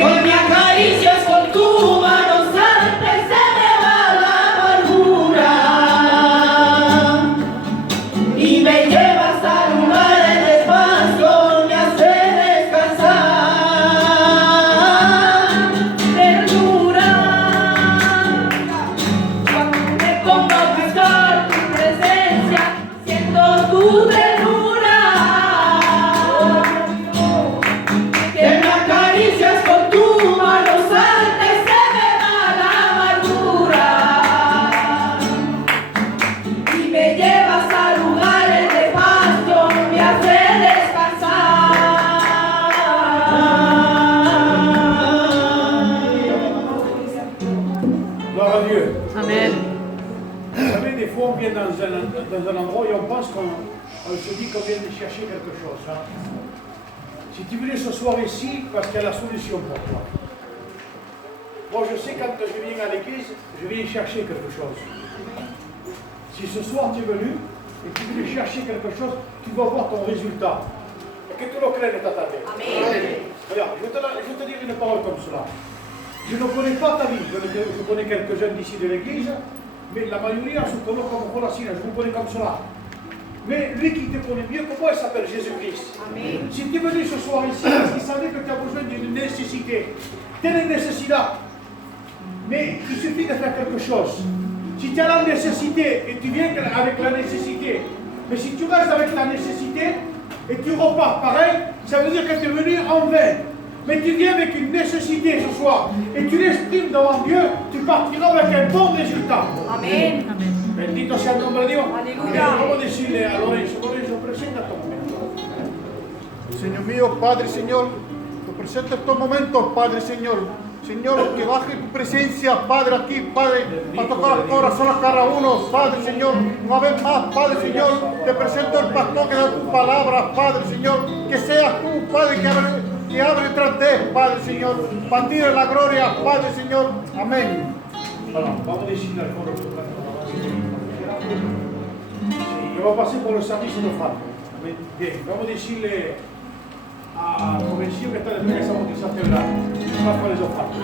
que me acaricias con tu mano santa y se me va la amargura y me llevas a lugares de paz, me hace descansar. Ternura, cuando me pongo a buscar tu presencia, siento tu ternura, que me acaricias con tu mano santa y se me va la amargura y me llevas a lugares de pasto, me hace descansar. Gloire à Dieu. Amen. Vous savez, des fois, on vient dans un endroit et on pense qu'on se dit qu'on vient de chercher quelque chose. Hein. Si tu venais ce soir ici, parce qu'il y a la solution pour toi. Moi, je sais quand je viens à l'église, je viens chercher quelque chose. Si ce soir tu es venu et tu veux chercher quelque chose, tu vas voir ton résultat. Et que tu le craignes, t'attendais. Amen. Regarde, je vais te dire une parole comme cela. Je ne connais pas ta vie, je connais quelques-uns d'ici de l'église, mais la majorité se connaît comme Colacine, je vous connais comme cela. Mais lui qui te connaît mieux que moi, il s'appelle Jésus-Christ. Amen. Si tu es venu ce soir ici, parce qu'il savait que tu as besoin d'une nécessité, telle nécessité, mais il suffit de faire quelque chose. Si tu as la nécessité et tu viens avec la nécessité, mais si tu restes avec la nécessité et tu repars pareil, ça veut dire que tu es venu en vain. Mais tu viens avec une nécessité ce soir et tu l'exprimes devant Dieu, tu partiras avec un bon résultat. Amen. Bendito sea el nombre de Dios. Aleluya. Vamos a decirle a Lorenzo, presenta tu momento. Señor mío, Padre, Señor, te presento estos momentos, Padre, Señor. Señor, que baje tu presencia, Padre, aquí, Padre, para tocar el corazón a cada uno, Padre, Señor. Una vez más, Padre, Señor, te presento el pastor que da tu palabra, Padre, Señor. Que seas tú, Padre, que abre tras de él, Padre, Señor. Para ti de la gloria, Padre, Señor. Amén. Vamos a decirle al coro que que va a pasar por los servicios si no falta. Bien, vamos a decirle a Convención que está después de esa bautización más cuáles son faltas.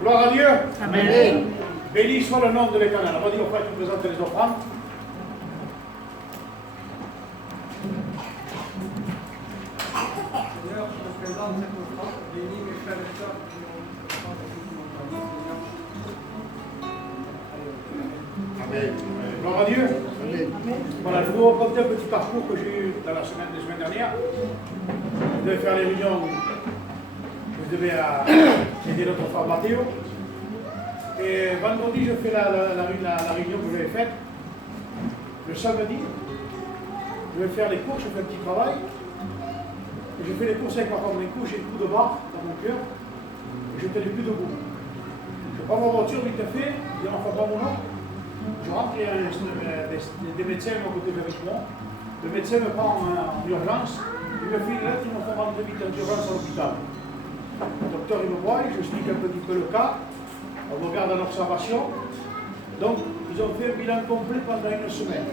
Gloire à Dieu. Amen. Béni soit le nom de l'Éternel. On va dire au frère qui présente les offrandes. Seigneur, je te présente cette offrande, bénis mes frères et sœurs qui ont Amen. Gloire à Dieu. Voilà, je vous raconter un petit parcours que j'ai eu dans la semaine dernière. Je devais faire les réunions, je devais aider notre frère Mathéo. Et vendredi, je fais la réunion que j'avais faite. Le samedi, je vais faire les courses, je fais un petit travail. Et je fais les courses avec ma femme. D'un coup, j'ai le coup de barre dans mon cœur. Et je ne tenais plus debout. Je prends ma voiture vite fait, je dis enfin pas mon nom. Je rentre, il y a des médecins à côté avec moi. Le médecin me prend en urgence. Il me fait une lettre, il me fait rentrer vite en urgence à l'hôpital. Le docteur, il me voit, je explique un petit peu le cas. On me garde en observation. Donc, ils ont fait un bilan complet pendant une semaine.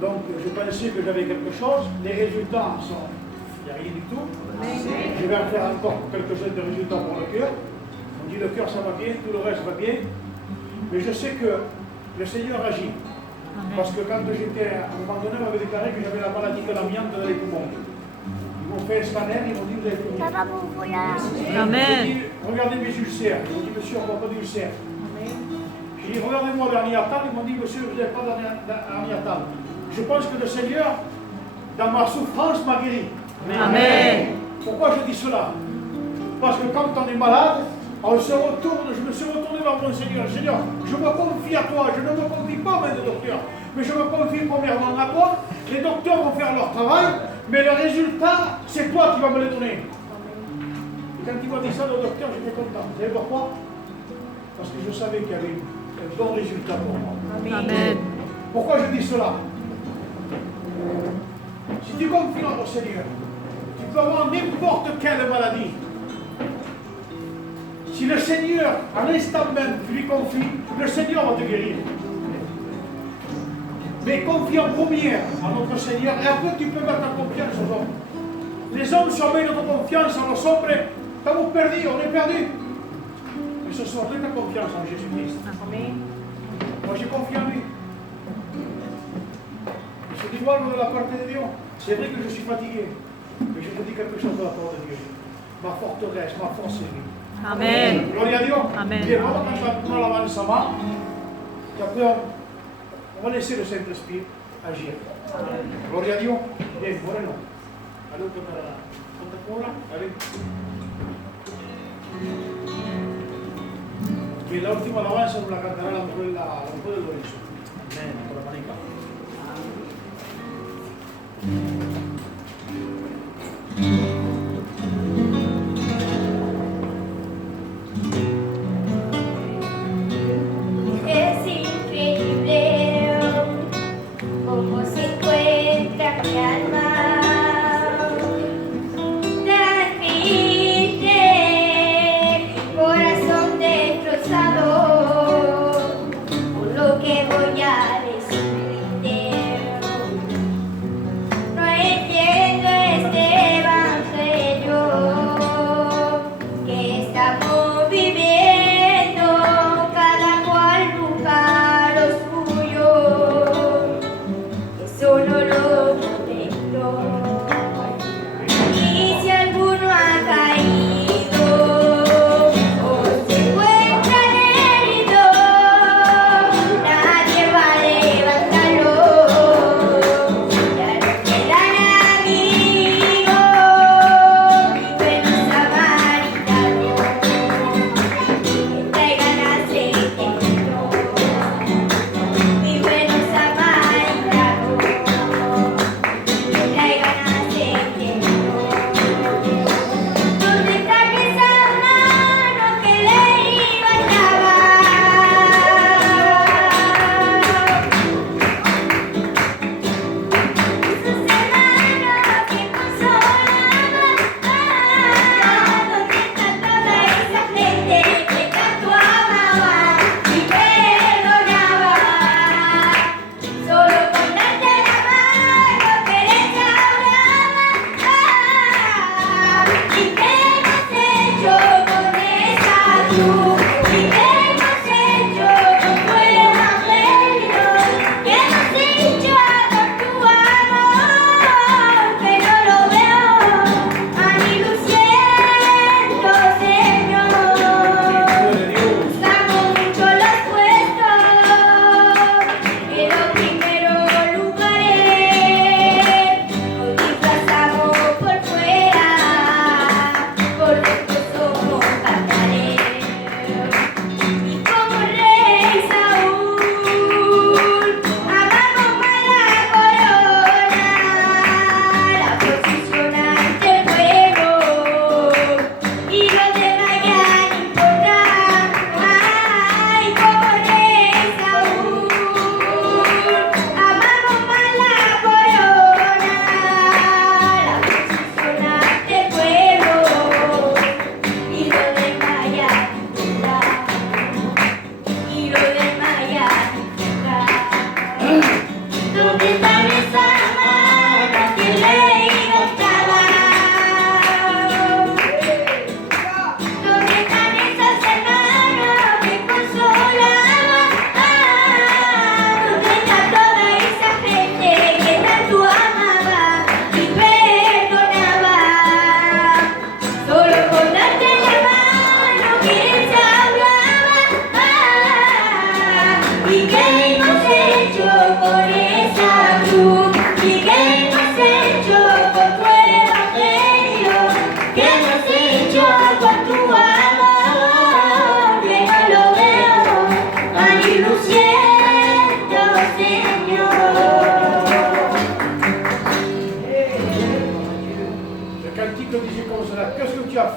Donc, je pensais que j'avais quelque chose. Les résultats sont... Il n'y a rien du tout. Je vais en faire encore quelques-uns de résultats pour le cœur. On dit le cœur, ça va bien, tout le reste va bien. Mais je sais que le Seigneur agit. Parce que quand j'étais, à un moment donné, on m'avait déclaré que j'avais la maladie de l'amiante dans les poumons. Ils m'ont fait un scanner, ils m'ont dit vous avez fini. Amen. J'ai dit, regardez mes ulcères. Ils m'ont dit monsieur, on ne voit pas d'ulcères. J'ai dit regardez-moi l'herniatal. Ils m'ont dit monsieur, vous n'avez pas d'herniatal. Je pense que le Seigneur, dans ma souffrance, m'a guéri. Amen. Pourquoi je dis cela? Parce que quand on est malade, on se retourne, je me suis retourné vers mon Seigneur. Seigneur, je me confie à toi, je ne me confie pas aux docteurs, mais je me confie premièrement à toi. Les docteurs vont faire leur travail, mais le résultat, c'est toi qui vas me le donner. Et quand il m'a dit ça, le docteur, j'étais content. Vous savez pourquoi? Parce que je savais qu'il y avait un bon résultat pour moi. Amen. Pourquoi je dis cela? Si tu confies au Seigneur, tu peux avoir n'importe quelle maladie. Si le Seigneur, à l'instant même, tu lui confies, le Seigneur va te guérir. Mais confie en premier à notre Seigneur, et après tu peux mettre ta confiance aux hommes. Les hommes surveillent notre confiance en los hombres. Estamos perdus, on est perdus. Mais ce soir, mets ta confiance en Jésus-Christ. Moi, j'ai confié en lui. Je dis, moi, de la part de Dieu, c'est vrai que je suis fatigué, mais je te dis quelque chose de la part de Dieu. Ma forteresse, ma force est lui. Amen. Gloria a Dios. Amen. Bien, vamos a cantar una alabanza más. Y après, on va laisser le Saint-Esprit agir. Gloria a Dios. Bien, bueno. Allez, on allez. Y la última alabanza nos la cantará la mujer de Lorenzo. Amén. Por la manica. Es increíble cómo se encuentra mi alma. Tan triste, corazón destrozado, por lo que voy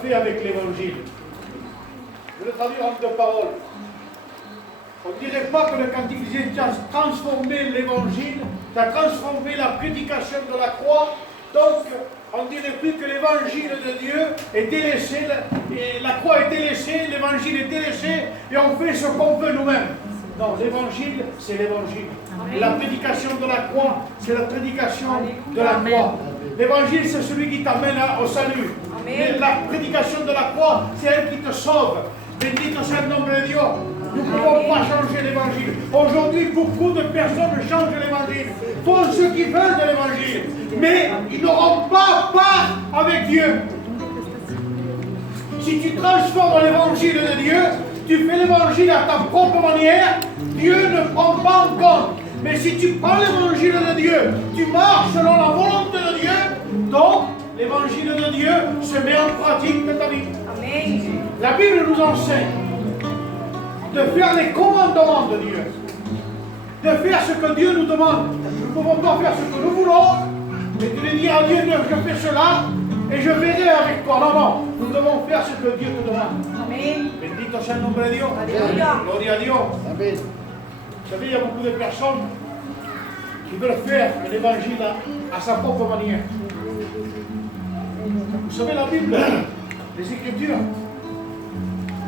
fait avec l'évangile. Je vais le traduire en deux paroles. On ne dirait pas que le cantique disait tu as transformé l'évangile, tu as transformé la prédication de la croix, donc on ne dirait plus que l'évangile de Dieu est délaissé, et la croix est délaissée, l'évangile est délaissé, et on fait ce qu'on veut nous-mêmes. Non, l'évangile, c'est l'évangile. La prédication de la croix, c'est la prédication de la croix. L'évangile, c'est celui qui t'amène au salut. Mais la prédication de la croix, c'est elle qui te sauve. Bendito soit le nom de Dieu. Nous ne pouvons pas changer l'évangile. Aujourd'hui, beaucoup de personnes changent l'évangile, font ce qu'ils veulent de l'évangile, mais ils n'auront pas part avec Dieu. Si tu transformes l'évangile de Dieu, tu fais l'évangile à ta propre manière, Dieu ne prend pas en compte. Mais si tu prends l'évangile de Dieu, tu marches selon la volonté de Dieu, donc l'évangile de Dieu se met en pratique dans ta vie. Amen. La Bible nous enseigne de faire les commandements de Dieu, de faire ce que Dieu nous demande. Nous ne pouvons pas faire ce que nous voulons, mais de lui dire à Dieu, je fais cela et je verrai avec toi. Non, non, nous devons faire ce que Dieu nous demande. Amen. Bendito sea el nombre de Dios. Alléluia. Gloria a Dios. Amén. Vous savez, il y a beaucoup de personnes qui veulent faire l'évangile à sa propre manière. Vous savez, la Bible, les Écritures,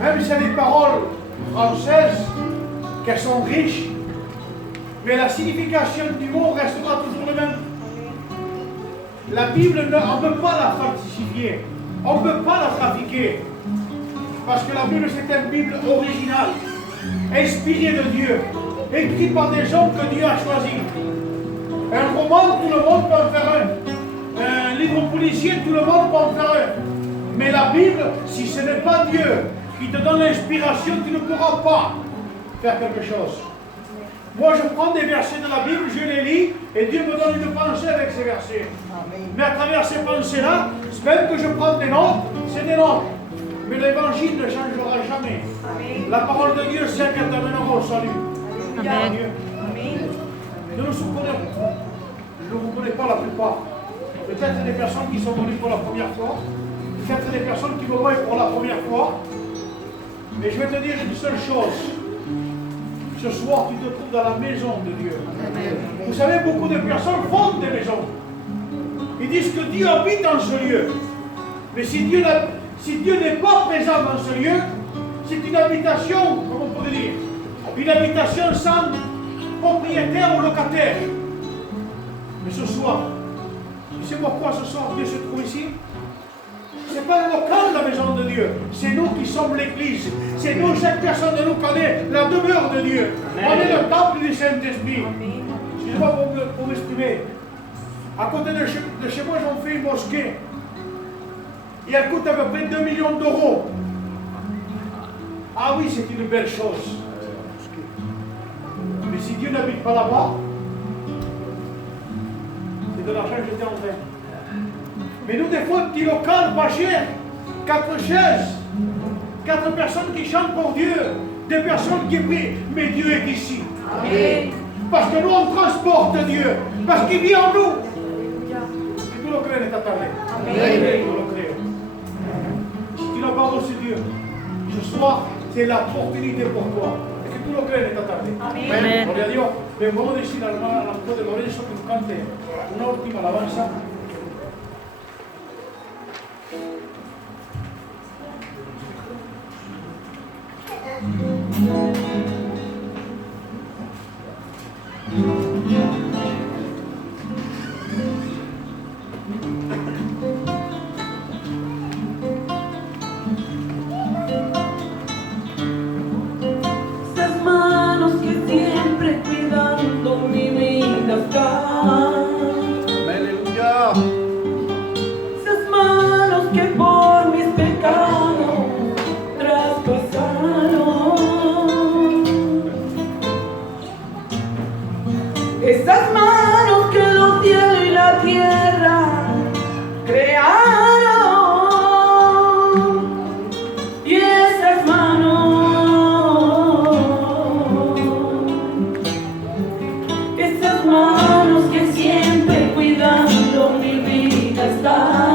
même si c'est des paroles françaises, qu'elles sont riches, mais la signification du mot restera toujours le même. La Bible, on ne peut pas la falsifier, on ne peut pas la trafiquer, parce que la Bible, c'est une Bible originale, inspirée de Dieu, écrite par des gens que Dieu a choisis. Un roman, tout le monde peut en faire un. Un livre policier, tout le monde peut en faire un. Mais la Bible, si ce n'est pas Dieu qui te donne l'inspiration, tu ne pourras pas faire quelque chose. Moi, je prends des versets de la Bible, je les lis, et Dieu me donne une pensée avec ces versets. Mais à travers ces pensées-là, même que je prends des notes, c'est des notes. Mais l'évangile ne changera jamais. Amen. La parole de Dieu, c'est qu'elle t'amènera au salut. Amen. Dieu. Amen. Je ne vous connais pas la plupart. Peut-être des personnes qui sont venues pour la première fois, peut-être des personnes qui me voient pour la première fois. Mais je vais te dire une seule chose. Ce soir, tu te trouves dans la maison de Dieu. Vous savez, beaucoup de personnes font des maisons. Ils disent que Dieu habite dans ce lieu. Mais si Dieu n'est pas présent dans ce lieu, c'est une habitation, comment on pourrait dire, une habitation sans propriétaire ou locataire. Mais ce soir, tu sais pourquoi ce soir Dieu se trouve ici? Ce n'est pas le local de la maison de Dieu, c'est nous qui sommes l'église. C'est nous, chaque personne de nous connaît la demeure de Dieu. On est le temple du Saint-Esprit. Excusez-moi pour m'exprimer. À côté de chez moi, j'en fais une mosquée. Et elle coûte à peu près 2 millions d'euros. Ah oui, c'est une belle chose. Mais si Dieu n'habite pas là-bas, c'est de l'argent jeté en vain. Mais nous, des fois, un petit local pas cher, 4 chaises, 4 personnes qui chantent pour Dieu, des personnes qui prient, mais Dieu est ici. Amen. Parce que nous, on transporte Dieu, parce qu'il vit en nous. Si tu le crées, n'est attardé. Amen. Si tu n'as pas reçu Dieu, ce soir, c'est l'opportunité pour toi. E che tu lo credi esta tarde. Amen. Gloria a Dios. Le vamos a decir a la mujer de Lorenzo que nos cante una última alabanza. Esas manos que siempre cuidando mi vida están. Aleluya. Esas manos que por mis pecados traspasaron. Esas manos que los cielos y la tierra crearon. Y esas manos que siempre cuidando mi vida están.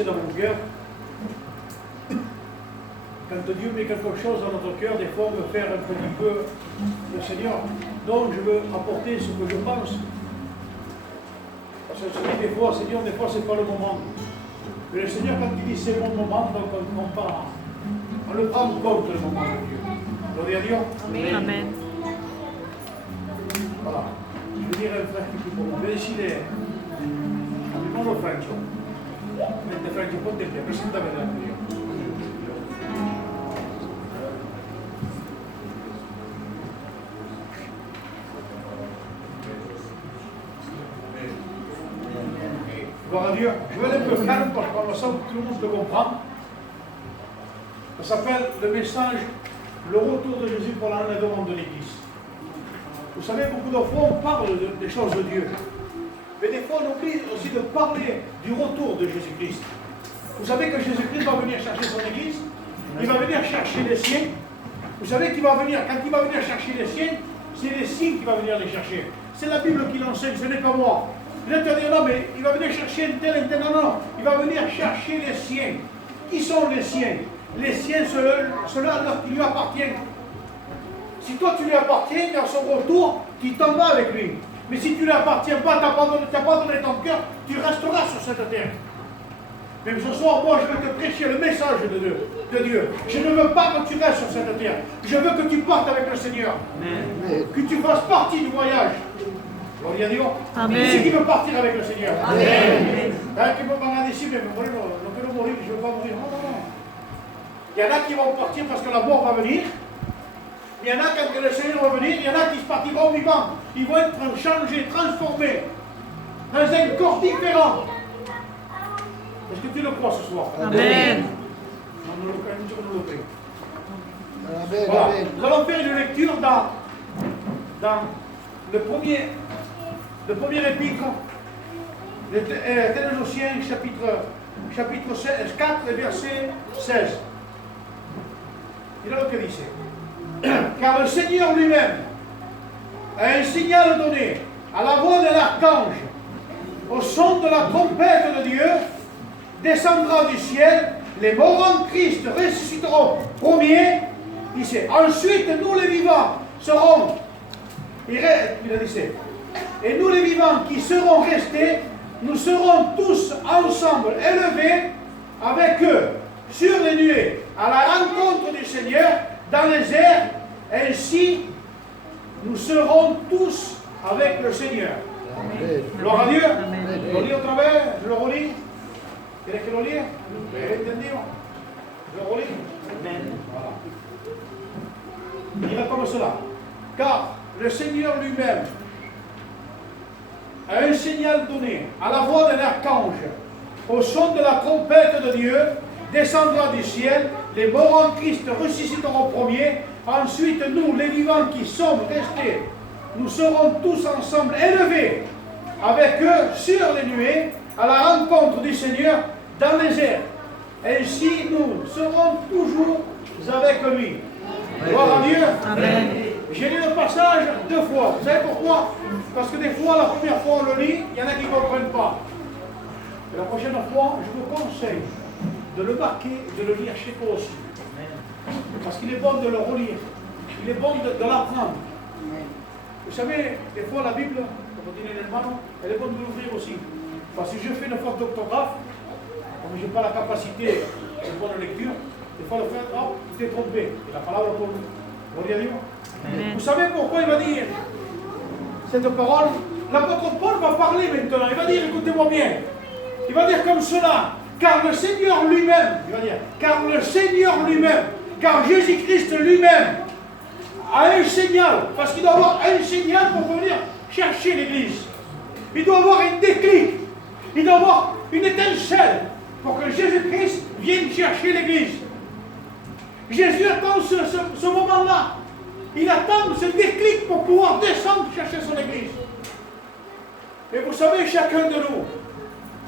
pensé dans mon cœur. Quand Dieu met quelque chose dans notre cœur, des fois on veut faire un petit peu le Seigneur. Donc je veux apporter ce que je pense. Parce que je dis des fois, Seigneur, des fois c'est pas le moment. Mais le Seigneur, quand il dit c'est mon moment, donc on prend pas. On le prend en compte le moment de Dieu. Gloire à Dieu. Amen. Voilà. Je veux dire un frère qui peut pour decidere. Non lo faccio. Mentre Franco Ponte presentava l'Evangelio. Gloire à Dieu. Je vais être un peu calme parce qu'on me sent que tout le monde le comprend. Ça s'appelle le message, le retour de Jésus pour l'enlèvement de l'Église. Vous savez, beaucoup de fois on parle des choses de Dieu. Mais des fois on oublie aussi de parler du retour de Jésus-Christ. Vous savez que Jésus-Christ va venir chercher son Église. Il va venir chercher les siens. Vous savez qu'il va venir, quand il va venir chercher les siens, c'est les siens qui va venir les chercher. C'est la Bible qui l'enseigne, ce n'est pas moi. Vous êtes dire non, mais il va venir chercher un tel, non. Il va venir chercher les siens. Qui sont les siens? Les siens, ceux-là qui lui appartiennent. Si toi tu lui appartiens, à son retour, tu t'en vas avec lui. Mais si tu ne lui appartiens pas, tu n'as pas donné ton cœur, tu resteras sur cette terre. Même ce soir, moi, je veux te prêcher le message de Dieu. Je ne veux pas que tu restes sur cette terre. Je veux que tu partes avec le Seigneur. Amen. Que tu fasses partie du voyage. Gloire à Dieu. Amen. Qui veut partir avec le Seigneur? Amen. Qui peut m'en ici, mais mourir, je ne veux pas mourir. Non. Il y en a qui vont partir parce que la mort va venir. Il y en a quand le Seigneur va venir, il y en a qui partiront vivants. Ils vont être changés, transformés dans un corps différent. Est-ce que tu le crois ce soir? Amen. Voilà. Nous allons faire une lecture dans le premier épître, le Thessaloniciens, chapitre 4, verset 16. Il a le que dit. Car le Seigneur lui-même a un signal donné à la voix de l'archange, au son de la trompette de Dieu, descendra du ciel, les morts en Christ ressusciteront premiers, ensuite nous les vivants serons, il a dit, et nous les vivants qui seront restés, nous serons tous ensemble élevés avec eux sur les nuées, à la rencontre du Seigneur dans les airs, ainsi nous serons tous avec le Seigneur. Amen. Gloire à Dieu. Amen. Je le lis au travers, je le relis. Quel est que le lire? Vous avez entendu? Je le relis. Voilà. Il va comme cela. Car le Seigneur lui-même a un signal donné à la voix de l'archange, au son de la trompette de Dieu, descendra du ciel, les morts en Christ ressusciteront premiers, ensuite nous, les vivants qui sommes restés, nous serons tous ensemble élevés avec eux sur les nuées, à la rencontre du Seigneur dans les airs. Ainsi nous serons toujours avec lui. Gloire à Dieu. Amen. J'ai lu le passage 2 fois. Vous savez pourquoi? Parce que des fois, la première fois on le lit, il y en a qui ne comprennent pas. Et la prochaine fois, je vous conseille de le marquer et de le lire chez toi aussi. Parce qu'il est bon de le relire. Il est bon de l'apprendre. Vous savez, des fois la Bible, comme dit l'hermano, elle est bonne de l'ouvrir aussi. Parce que je fais une faute d'orthographe, comme je n'ai pas la capacité de bonne lecture, des fois le frère, oh, tu t'es trompé. Et la parole pour nous. Gloire à Dieu. Vous savez pourquoi il va dire cette parole? L'apôtre Paul va parler maintenant. Il va dire, écoutez-moi bien. Il va dire comme cela. Car le Seigneur lui-même, il va dire, car le Seigneur lui-même, car Jésus-Christ lui-même a un signal, parce qu'il doit avoir un signal pour venir chercher l'Église. Il doit avoir un déclic, il doit avoir une étincelle pour que Jésus-Christ vienne chercher l'Église. Jésus attend ce moment-là. Il attend ce déclic pour pouvoir descendre chercher son Église. Et vous savez, chacun de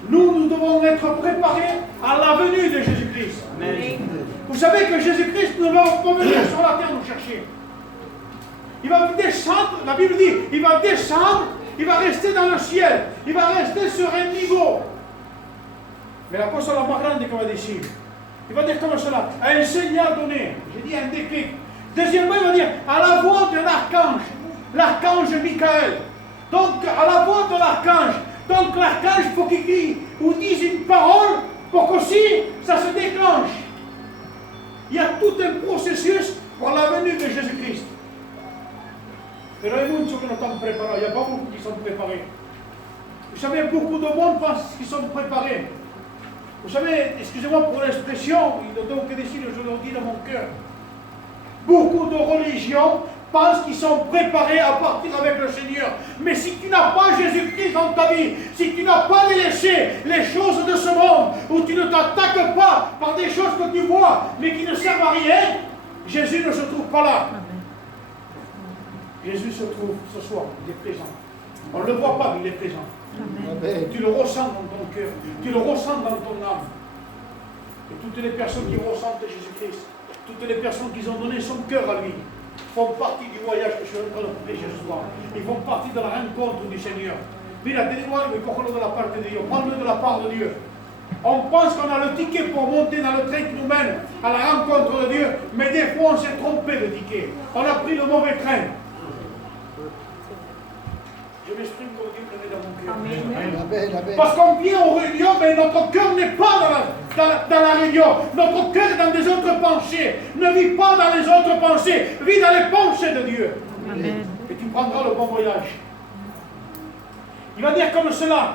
nous devons être préparés à la venue de Jésus-Christ. Vous savez que Jésus-Christ ne va pas venir sur la terre nous chercher. Il va descendre, la Bible dit, il va descendre, il va rester dans le ciel, il va rester sur un niveau. Mais la cosa la más grande que va decir, il va dire comme cela, un Seigneur donné, j'ai dit un déclic. Deuxièmement, il va dire, à la voix de l'archange, l'archange Michael. Donc, à la voix de l'archange, donc l'archange, il faut qu'il crie ou dise une parole pour qu'aussi ça se déclenche. Il y a tout un processus pour la venue de Jésus-Christ. Pero hay muchos que no están preparados, il y a pas beaucoup qui sont préparés. Vous savez, beaucoup de monde pense qu'ils sont préparés. Vous savez, excusez-moi pour l'expression, il ne donne que des signes, je le dis dans mon cœur. Beaucoup de religions pensent qu'ils sont préparés à partir avec le Seigneur. Mais si tu n'as pas Jésus-Christ dans ta vie, si tu n'as pas délaissé les choses de ce monde, ou tu ne t'attaques pas par des choses que tu vois, mais qui ne servent à rien, Jésus ne se trouve pas là. Jésus se trouve ce soir, il est présent. On ne le voit pas, mais il est présent. Amen. Tu le ressens dans ton cœur, tu le ressens dans ton âme. Et toutes les personnes qui ressentent Jésus-Christ, toutes les personnes qui ont donné son cœur à lui, font partie du voyage que je suis en train de prêcher ce soir. Ils font partie de la rencontre du Seigneur. Mira, te digo algo y cógelo de la parte de Dios, prends-le de la part de Dieu. On pense qu'on a le ticket pour monter dans le train qui nous mène à la rencontre de Dieu, mais des fois on s'est trompé de ticket. On a pris le mauvais train. Je m'exprime comme Dieu le met dans mon cœur. Amen. Parce qu'on vient aux réunions, mais notre cœur n'est pas dans la réunion. Notre cœur est dans des autres pensées. Ne vis pas dans les autres pensées. Vis dans les pensées de Dieu. Amen. Et tu prendras le bon voyage. Il va dire comme cela.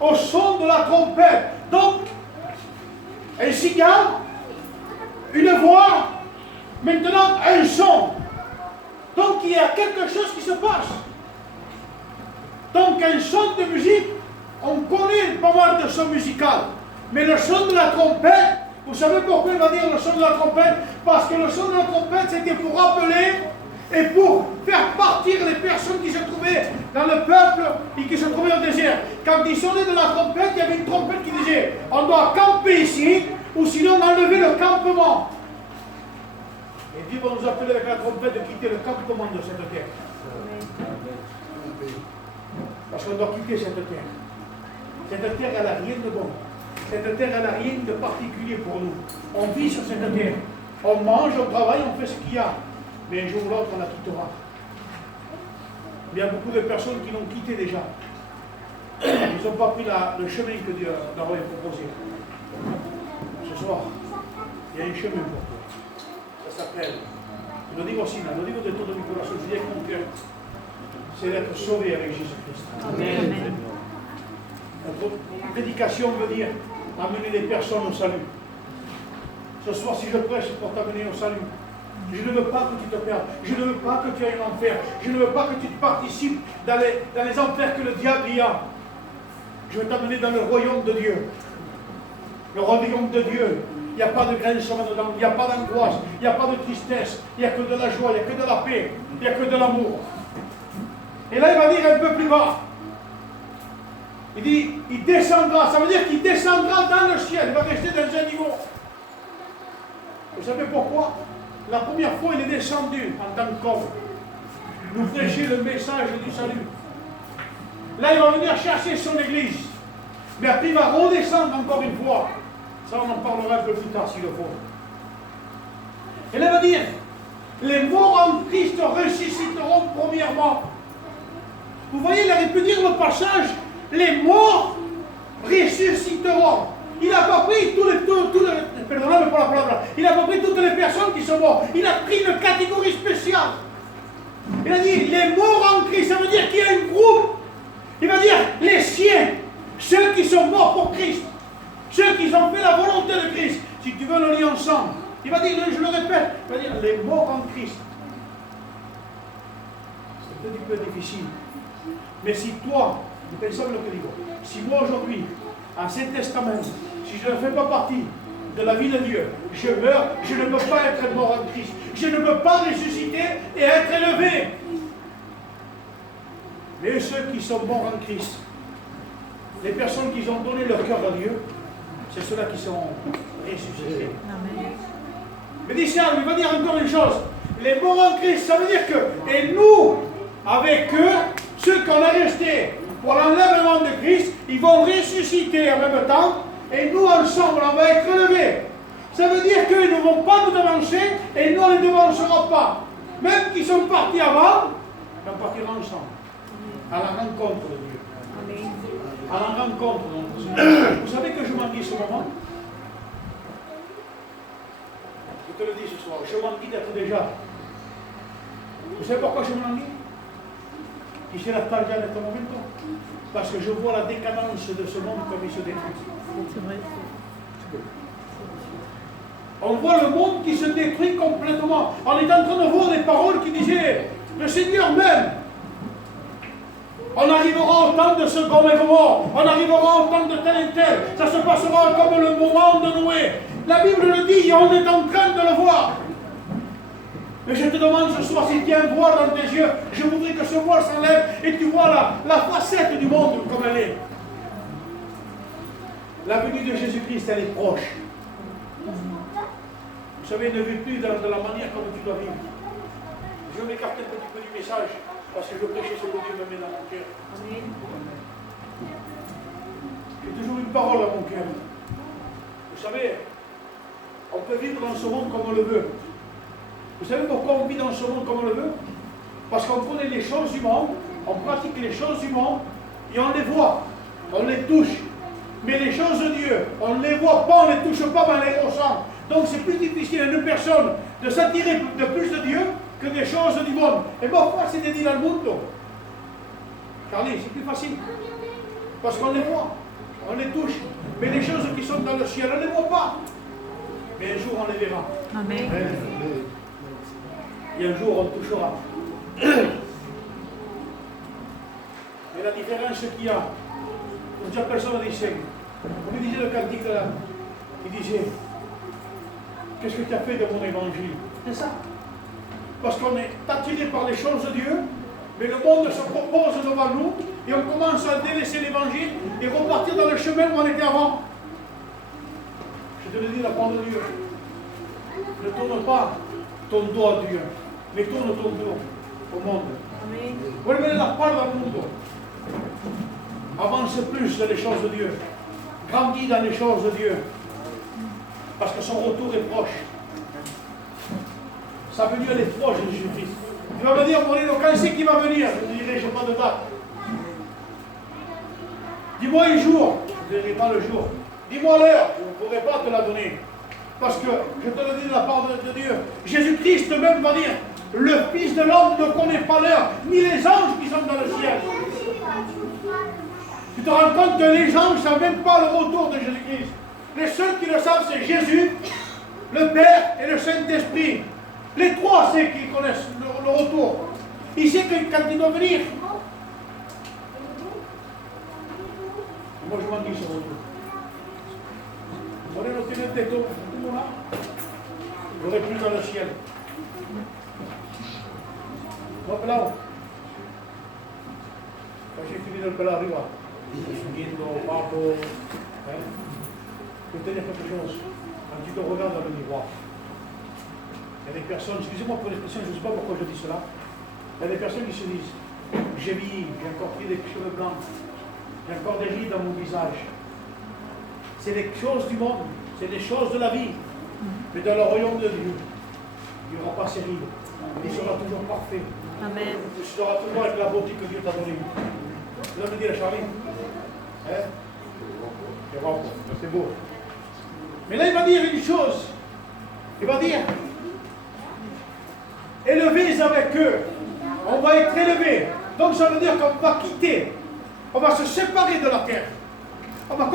Au son de la trompette. Donc, un cigare, une voix, maintenant un son. Donc il y a quelque chose qui se passe. Donc un son de musique, on connaît pas mal de sons musicaux. Mais le son de la trompette, vous savez pourquoi il va dire le son de la trompette? Parce que le son de la trompette, c'était pour rappeler et pour faire partir les personnes qui se trouvaient dans le peuple et qui se trouvaient au désert. Quand ils sonnaient de la trompette, il y avait une trompette qui disait on doit camper ici ou sinon enlever le campement. Et Dieu va nous appeler avec la trompette de quitter le campement de cette terre. Parce qu'on doit quitter cette terre. Cette terre, elle n'a rien de bon. Cette terre, elle n'a rien de particulier pour nous. On vit sur cette terre. On mange, on travaille, on fait ce qu'il y a. Mais un jour ou l'autre, on la quittera. Il y a beaucoup de personnes qui l'ont quitté déjà. Ils n'ont pas pris le chemin que Dieu leur avait proposé. Ce soir, il y a un chemin pour toi. Ça s'appelle, je le dis aussi, je le dis de tout mon cœur, je le dis avec mon cœur, c'est d'être sauvé avec Jésus-Christ. Amen. Notre prédication veut dire amener les personnes au salut. Ce soir, si je prêche, c'est pour t'amener au salut. Je ne veux pas que tu te perdes. Je ne veux pas que tu ailles en enfer. Je ne veux pas que tu participes dans les enfers que le diable y a. Je veux t'amener dans le royaume de Dieu. Le royaume de Dieu. Il n'y a pas de grincement dedans. Il n'y a pas d'angoisse. Il n'y a pas de tristesse. Il n'y a que de la joie. Il n'y a que de la paix. Il n'y a que de l'amour. Et là, il va dire un peu plus bas. Il dit, il descendra. Ça veut dire qu'il descendra dans le ciel. Il va rester dans un niveau. Vous savez pourquoi? La première fois, il est descendu en tant qu'homme. Nous prêcher le message du salut. Là, il va venir chercher son église. Mais après, il va redescendre encore une fois. Ça, on en parlera un peu plus tard s'il le faut. Et là, il va dire, les morts en Christ ressusciteront premièrement. Vous voyez, il aurait pu dire le passage, les morts ressusciteront. Il n'a pas pris pardonnez-moi pour la parole, il n'a pas pris toutes les personnes qui sont mortes. Il a pris une catégorie spéciale. Il a dit, les morts en Christ, ça veut dire qu'il y a un groupe. Il va dire, les siens, ceux qui sont morts pour Christ, ceux qui ont fait la volonté de Christ. Si tu veux le lire ensemble, il va dire, je le répète, il va dire, les morts en Christ. C'est un petit peu difficile. Mais si toi, pensez lo que digo, si moi aujourd'hui, en Saint Testament, si je ne fais pas partie de la vie de Dieu, je meurs, je ne peux pas être mort en Christ. Je ne peux pas ressusciter et être élevé. Mais ceux qui sont morts en Christ, les personnes qui ont donné leur cœur à Dieu, c'est ceux-là qui sont ressuscités. Amen. Mais dis ça, il va dire encore une chose. Les morts en Christ, ça veut dire que, et nous, avec eux, ceux qu'on a restés pour l'enlèvement de Christ, ils vont ressusciter en même temps Et nous, ensemble, on va être élevés. Ça veut dire qu'ils ne vont pas nous devancer et nous, on ne les devancerons pas. Même qu'ils sont partis avant, on partira ensemble. À la rencontre de Dieu. À la rencontre de notre Seigneur. Vous savez que je m'ennuie ce moment? Je te le dis ce soir, je m'ennuie d'être déjà. Vous savez pourquoi je m'ennuie? Quisiera estar ya en este momento. Parce que je vois la décadence de ce monde comme il se détruit. On voit le monde qui se détruit complètement. On est en train de voir des paroles qui disaient le Seigneur même. On arrivera au temps de ce Sodome et Gomorrhe. On arrivera au temps de tel et tel. Ça se passera comme le moment de Noé. La Bible le dit et on est en train de le voir. Mais je te demande ce soir si tu as un voile dans tes yeux. Je voudrais que ce voile s'enlève et tu vois la facette du monde comme elle est. La venue de Jésus-Christ, elle est proche. Vous savez, ne vis plus de la manière comme tu dois vivre. Je vais m'écarter un petit peu du message parce que je veux prêcher ce que Dieu me met dans mon cœur. J'ai toujours une parole à mon cœur. Vous savez, on peut vivre dans ce monde comme on le veut. Vous savez pourquoi on vit dans ce monde comme on le veut? Parce qu'on connaît les choses du monde, on pratique les choses du monde et on les voit, on les touche. Mais les choses de Dieu, on ne les voit pas, on ne les touche pas, mais on les ressent. Donc c'est plus difficile à une personne de s'attirer de plus de Dieu que des choses du monde. Et pourquoi c'est dit dans le monde? Carly, c'est plus facile. Parce qu'on les voit, on les touche. Mais les choses qui sont dans le ciel, on ne les voit pas. Mais un jour, on les verra. Amen. Et un jour, on touchera. Et la différence qu'il y a, muchas personas dicen, comme disait le cantique là, il disait, qu'est-ce que tu as fait de mon évangile? C'est ça. Parce qu'on est attiré par les choses de Dieu, mais le monde se propose devant nous, et on commence à délaisser l'évangile et repartir dans le chemin où on était avant. Je te le dis, la parole de Dieu. Ne tourne pas ton dos à Dieu, mais tourne ton dos au monde. Vuelve la part al mundo. Avance plus dans les choses de Dieu. Grandis dans les choses de Dieu. Parce que son retour est proche. Sa venue, elle est proche de Jésus-Christ. Tu vas me dire, Moreno, quand c'est qu'il va venir? Je te dirai, je n'ai pas de date. Dis-moi un jour. Je ne dirai pas le jour. Dis-moi l'heure. Je ne pourrai pas te la donner. Parce que, je te le dis de la part de Dieu, Jésus-Christ même va dire, le Fils de l'homme ne connaît pas l'heure, ni les anges qui sont dans le ciel. Tu te rends compte que les anges ne savent même pas le retour de Jésus-Christ. Les seuls qui le savent, c'est Jésus, le Père et le Saint-Esprit. Les trois, c'est qui connaissent le retour. Il sait que quand il doit venir. Moi, je m'en dis ce retour. Moreno tiene de todo, j'aurai plus dans le ciel. Moi, pelado. Quand j'ai fini de le pelado arriba, subiendo, abajo, je vais te dire quelque chose. Quand tu te regardes dans le miroir, il y a des personnes, excusez-moi pour l'expression, je ne sais pas pourquoi je dis cela, il y a des personnes qui se disent, j'ai vieilli, j'ai encore pris des cheveux blancs, j'ai encore des rides dans mon visage. C'est les choses du monde, c'est les choses de la vie. Mais dans le royaume de Dieu, il n'y aura pas ces rides. Il sera toujours parfait. Amen. Il sera toujours avec la beauté que Dieu t'a donnée. Vous allez me dire, Charlie, hein? C'est beau. Mais là, il va dire une chose. Il va dire, élevez avec eux. On va être élevés. Donc ça veut dire qu'on va quitter. On va se séparer de la terre. On va